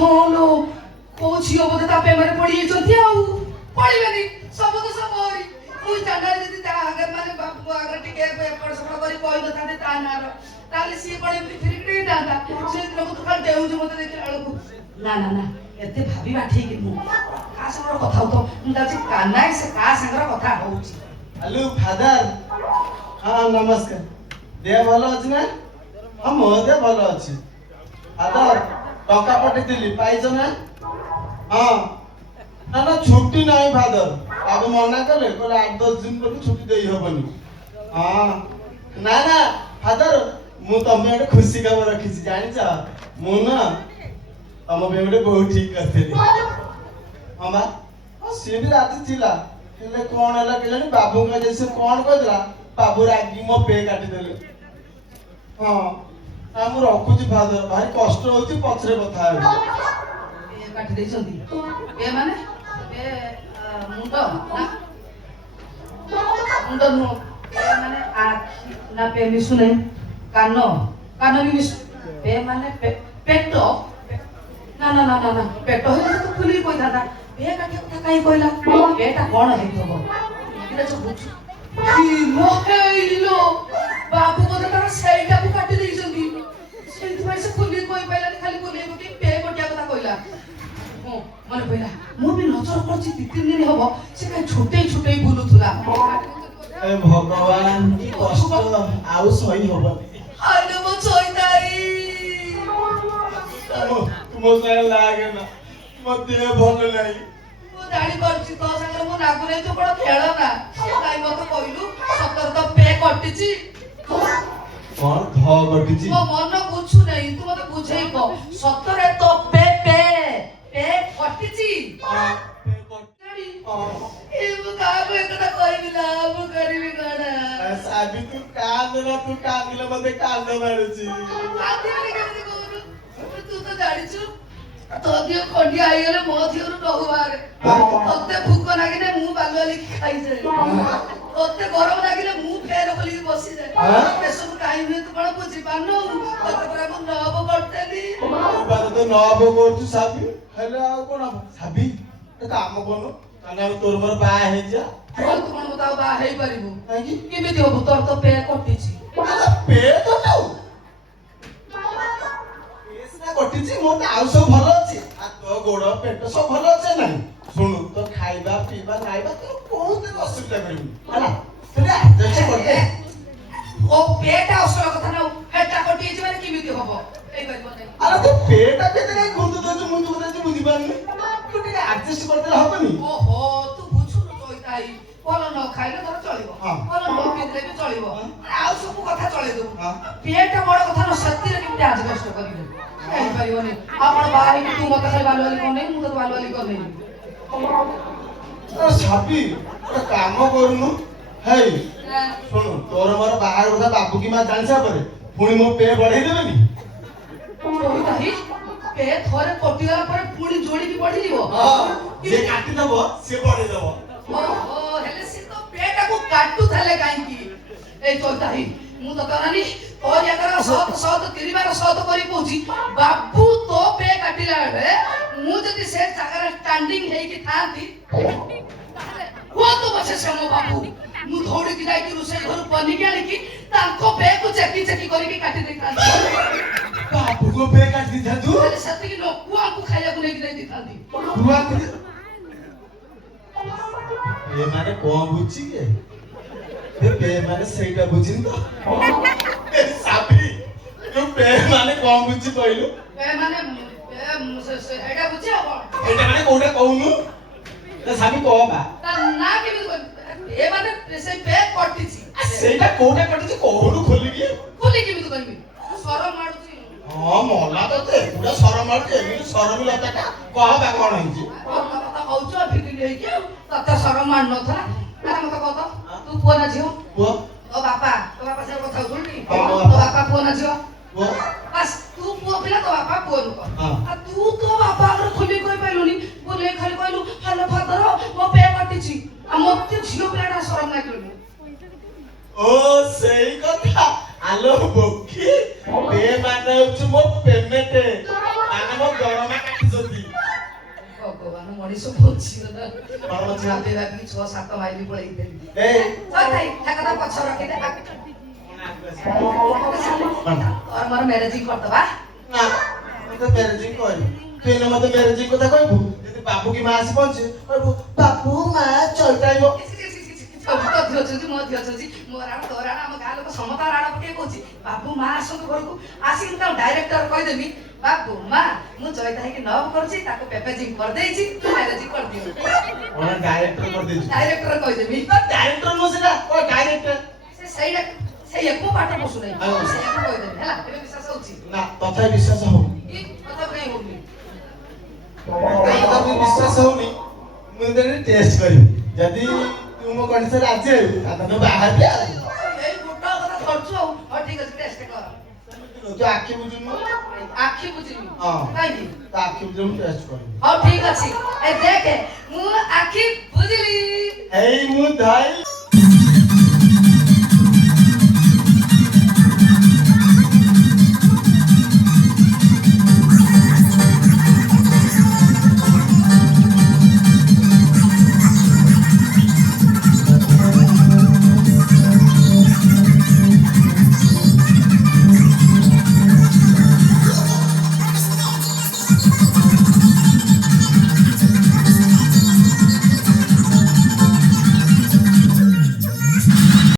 ଲୋ କୋଉ ଝିଅ ବୋଧେ ତା ପ୍ରେମରେ ପଡିଯାଇଛନ୍ତି ଆଉ ପଡିବେନି ସବୁ ତ ସବୁ ମୁଁ ଜାଣିଲି ଯଦି ତା ଆଗରେ ମାନେ ବାପୁ ଆଗରେ ଟିକେ ଏପଟ ସେପଟ କରି କହିନଥାନ୍ତେ ତା ନାଁର ତାହେଲେ ସିଏ କଣ ଏମିତି ଫିରିକି ହେଇଥାନ୍ତା ସେ ଦିନକୁ ତୁ ଖାଲି ଡେଉଁଛୁ ମତେ ଦେଖିଲା ବେଳକୁ ନା ନା ନା ଏତେ ଭାବିବା ଠିକ ନୁହଁ କାହା ସାଙ୍ଗର କଥା ହଉଥ ମୁଁ ଯାଉଛି କାନାଇ ସେ କାହା ସାଙ୍ଗର କଥା ହଉଛି। ହ୍ୟାଲୋ ଫାଦର ହଁ ନମସ୍କାର ଦେହ ଭଲ ଅଛି ନା ହଁ ମୋ ଦେହ ଭଲ ଅଛି ଫାଦର ଟଙ୍କା ପଠେଇଥିଲି ପାଇଛ ନା ହଁ ନା ନା ଛୁଟି ନାହିଁ ଫାଦର ବାବୁ ମନା କଲେ କହିଲେ 8-10 ଦିନ ପରେ ଛୁଟି ଦେଇ ହବନି ହଁ ନା ନା ଫାଦର ମୁଁ ତମେ ଗୋଟେ ଖୁସି ଖବର ରଖିଛି ଜାଣିଛ ମୁଁ ନା ତମ ପାଇଁ ଗୋଟେ ବହୁତ ଠିକ କରିଥିଲି ହଁ ବା ସିଏ ବି ରାଜି ଥିଲା ହେଲେ କଣ ହେଲା କେଜାଣି ବାବୁଙ୍କ ଯେ ସେ କଣ କହିଥିଲା ବାବୁ ରାଗି ମୋ ପେ କାଟିଦେଲେ ହଁ ନା ମୁଁ ରଖୁଛି ଫାଦର ଭାରି କଷ୍ଟ ହଉଛି ପଛରେ କଥା ହେବି ଏ କାଟି ଦେଇଛନ୍ତି ଏ ମାନେ ଏ ମୁଣ୍ଡ ନା ମୁଣ୍ଡ ନୁହଁ ଏ ମାନେ ଆଖି ନା ପେ ମିଶୁ ନାହିଁ କାନ କାନ ବି ମିଶୁ ପେ ମାନେ ପେଟ ନା ନା ନା ନା ନା ପେଟ ହେଲେ ତ ଖୋଲିକି କହିଥାନ୍ତା ପେ କାଟିବା କଥା କାହିଁ କହିଲା ଏଟା କଣ ହେଇଥିବ ଇଂରେଜ ବୁଝୁ କିଲୋ ହେଇଲୋ ବାବୁ ବୋଧେ ତାର ସେଇଟାକୁ କାଟି ଦେଇଛନ୍ତି ସେଇଥିପାଇଁ ସେ ଖୋଲିକି କହିପାରିଲାନି ଖାଲି ଖୋଲିକି ପକେଇ ପେ କଟିବା କଥା କହିଲା ହଁ ମନେ ପଇଲା ମୁଁ ବି ନଜର କରିଛି 2-3 ଦିନ ହବ ସେ କାହିଁ ଛୋଟେଇ ଛୋଟେଇ ବୁଲୁଥିଲା ଏ ଭଗବାନ କି କଷ୍ଟ ଆଉ ସହି ହବନି ଆରେ ମୋ ଚଇତାଇ ମୋ ସାଙ୍ଗେ ଲାଗେ ନା ମୋ ଦେହ ଭଲ ନାହିଁ ମୁଁ ଜାଣିପାରୁଛି ତୋ ସାଙ୍ଗରେ ମୁଁ ଲାଗୁନାହିଁ ତୁ କଣ ଖେଳ ନା କାଇଁ ମତେ କହିଲୁ ସତରେ ତ ପେ କଟିଛି କଣ ଧ କଟିଛି ମୋ ମନ ବୁଝୁ ନାହିଁ ତୁ ମତେ ବୁଝେଇ କହ ସତରେ ତ ପେ ପେ ପେ କଟିଛି ଏ ମୁଁ କାହାକୁ ଏକଥା କହିବି ନା ମୁଁ କରିବି କଣ ସାବି ତୁ କାନ୍ଦ ନା ତୁ କାନ୍ଦିଲେ ମତେ କାନ୍ଦ ମାରୁଛି କାନ୍ଦିବିନି କେମିତି କହୁନୁ ତୁ ତ ଜାଣିଛୁ ତୋ ଦିଅ ଖଣ୍ଡିଆ ହେଇଗଲେ ମୋ ଦିହରୁ ଲହୁ ବାହାରେ ତତେ ଭୁକ ଲାଗିଲେ ମୁଁ ବାଲୁଆଲିକି ଖାଇଯାଏ ତତେ ଗରମ ଲାଗିଲେ ମୁଁ ଫ୍ୟାନ ଖୋଲିକି ବସିଯାଏ ଏସବୁ କାହିଁ ହୁଏ ତୁ କଣ ବୁଝିପାରୁନୁ ତତେ ପରା ମୁଁ ନବ କରିଦେଲି ତୁ ନବ କରୁଛୁ ସାବି ହେଲେ ଆଉ କଣ ହବ ସାବି ଗୋଟେ କାମ କରୁନୁ ତାହେଲେ ଆମେ ତୋର ମୋର ବାହା ହେଇଯା ତୁ କଣ ମତେ ଆଉ ବାହା ହେଇପାରିବୁ କାହିଁକି କେମିତି ହବୁ ତୋର ତ ପେ କଟିଛି ପେ କଟାଉ କଟିଛି ମୋର ଆଉ ସବୁ ଭଲ ଅଛି ଆଉ ତୋ ଗୋଡ ପେଟ ସବୁ ଭଲ ଅଛି ନାହିଁ ଶୁଣୁ ତ ଖାଇବା ପିଇବା ନାଇବା ତୋର କୋଉଥିରେ ଅସୁବିଧା କରିବୁନି ହେଲା ସେଟା ଆଡଜଷ୍ଟ କରିଦେ ଓ ପେଟା ଅସଲ କଥା ନା ହେଟା କଟିଯାଇଛି ମାନେ କେମିତି ହବ ହେଇପାରିବ ନାହିଁ ଆରେ ତୁ ପେଟା କେତେ କାଇଁ ଗୁରୁତ୍ୱ ଦଉଛୁ ମୁଁ ତୁ କଥା ବୁଝିପାରୁନି ତୁ ଟିକେ ଆଡଜଷ୍ଟ କରିଦେଲେ ହବନି ଓହୋ ତୁ ବୁଝୁନୁ ଚଇତାଇ ଭଲ ନ ଖାଇଲେ ଧର ଚଳିବ ଭଲ ନ ପିଇଲେ ବି ଚଳିବ ଆଉ ସବୁ କଥା ଚଳେଇ ଦବୁ ପେଟା ବଡ କଥା ନା ସତୀରେ କେମିତି ଆଡଜଷ୍ଟ କରିବୁ ହେଇପାରିବନି ଆପଣ ବାହା ହେଇକି ତୁ ମତେ ଖାଲି ବାଲୁଆଲି କନେଇ ମୁଁ ତତେ ବାଲୁଆଲି କନେଇ ସାବି ଗୋଟେ କାମ କରୁନୁ ହେଇ ଶୁଣୁ ତୋର ମୋର ବାହାର କଥା ବାବୁ କି ମା ଜାଣିସା ପରେ ପୁଣି ମୋ ପେ ବଢେଇ ଦେବେନି ଚଇତାଇ ପେ ଥରେ କଟିଗଲା ପରେ ପୁଣି ଯୋଡ଼ିକି ବଢିଯିବ ଯିଏ କାଟିଦବ ସିଏ ବଢେଇ ଦବ ଓହୋ ହେଲେ ସେ ତ ପେଟାକୁ କାଟୁଥିଲେ କାହିଁକି এই চলতাহি ମୁଁ ତ କରାନି ଓ ଜାଗାର ସତ ତିରିବାର ସତ କରି କହୁଛି ବାବୁ ତ ପେ କାଟିଲା ବେଳେ ମୁଁ ଯଦି ସେ ଜାଗାରେ ଷ୍ଟାଣ୍ଡିଂ ହେଇକି ଥାନ୍ତି କୁହନ୍ତୁ ପଛେ ସେ ମୋ ବାବୁ ମୁଁ ଧୌଡ଼ିକି ଯାଇକି ରୋଷେଇ ଘରୁ ପନିକି ଆଣିକି ତାଙ୍କ ପେକୁ ଚେକି କରିକି କାଟି ଦେଇଥାନ୍ତି ବାବୁଙ୍କ ପେ କାଟି ଦେଇଥାନ୍ତୁ ହେଲେ ସେତିକି କୁଆକୁ ଖାଇବାକୁ ନେଇକି ଦେଇ ଦେଇଥାନ୍ତି ଏ ମାନେ କଣ ବୁଝି ପେ ମାନେ ସେଇଟା ବୁଝିନି ତ ସାବି ତୁ ପେ ମାନେ କଣ ବୁଝି କହିଲୁ ପେ ମାନେ ଏଇଟା ବୁଝି ଆଉ କଣ ଏଇଟା ମାନେ କୋଉଟା କହୁନୁ ସାବି କହ ବା ନା କେମିତି ଏ ମାନେ ସେ ପେ କଟିଛି ସେଇଟା କୋଉଟା କଟିଛି କହୁନୁ ଖୋଲିକି ଖୋଲି କେମିତି କରିବି ସର ମାରୁଛି ହଁ ମଲା ତତେ ପୁରା ସର ମାରୁଛି ଏମିତି ସରମ ଲତାଟା କହ ବା କଣ ହେଇଛି କଥା କହୁଛ ଭିକିଲି ହେଇକି ଆଉ ତତେ ସର ମାରୁ ନଥିଲା ଆରେ ମତେ କହ ତୁ ପୁଅ ନା ଝିଅ ପୁଅ ତୋ ବାପା ସାଙ୍ଗେ କଥା ହଉଛୁ ତୋ ବାପା ପୁଅ ନା ଝିଅ ପୁଅ ବାସ୍ ତୁ ପୁଅ ପିଲା ତୋ ବାପା ପୁଅ ନୁହଁ ଆଉ ତୁ ତୋ ବାପା ଆଗରେ ଖୋଲି କହିପାରିଲୁନି ବୋଲେ ଖାଲି କହିଲୁ ହ୍ୟାଲୋ ଫାଦର ମୋ ପେ କଟିଛି ଆଉ ମତେ ଝିଅ ପିଲାଟା ସରମ ଲାଗିଲୁନି ଓ ସେଇ କଥା ଆଲୋ ବୋକି ପେ ମାନେ ହଉଛି ମୋ ପେମେଣ୍ଟ ମାନେ ମୋ ଦରମା କାଟିଛ ମଣିଷ ବଞ୍ଚି ଗଲା କଣ ବଞ୍ଚିଗଲା? ଭାବି ଭାବି 6-7 ମାଇଲ ପଳେଇଥିଲି এই ସଇତାଇ ଠାକର ପଛ ରଖିଦେ ତୋର ମୋର ମ୍ୟାରେଜିଂ କରିଦବା না মতে ম্যারেজিং করি তুই না মতে ম্যারেজিং কথা কইবু যদি বাবু কি মা আসি পৌঁছে কইবু বাবু মা চলতাইব ବାବୁ ମା ଆସନ୍ତୁ ଘରକୁ ଆସିକି ତାକୁ ଡାଇରେକ୍ଟର କହିଦେବି ବାବୁ ମା ମୁଁ ଚଇତା ହେଇକି ଲଭ୍ କରୁଛି ତାକୁ ପ୍ୟାକେଜିଂ କରିଦେଇଛି ତୁ ମ୍ୟାରେଜିଂ କରିଦିଅ ওনা ডাইরেক্টর করে দিছি ଡାଇରେକ୍ଟର କହିଦେବି ডাইরেক্টর নো সেটা ও ডাইরেক্টর ସେଇଟା ସେଇଆକୁ ପାଠ ପଶୁନାହିଁ ସେଇଆକୁ କହିଦେବି ହେଲା ଏବେ ବିଶ୍ୱାସ ହଉଛି না তথাপি বিশ্বাস হও କି କଥା କାହିଁ ହଉନି তথাপি বিশ্বাস হউনি ମୁଁ ଦେନେ ଟେଷ୍ଟ କରିବି ଯଦି ତୁ ମୋ କଣ୍ଡିସନ ରାଜି ହେବୁ ତାହେଲେ ବାହାରିବି ଆଉ ଏଇ ଗୋଟା କଥା ଧରଛୁ ଆଉ ହଉ ଠିକ ଅଛି ଟେଷ୍ଟ କର ତୁ ଆଖି ବୁଝୁନୁ ଆଖି ବୁଝିବି ହଁ। କାହିଁକି ତୁ ଆଖି ବୁଝୁ ମୁଁ ଟେଷ୍ଟ କରିବି ହଉ ଠିକ ଅଛି ଏ ଦେଖେ ମୁଁ ଆଖି ବୁଝିଲି ଏଇ ମୁଁ ଧଇଲି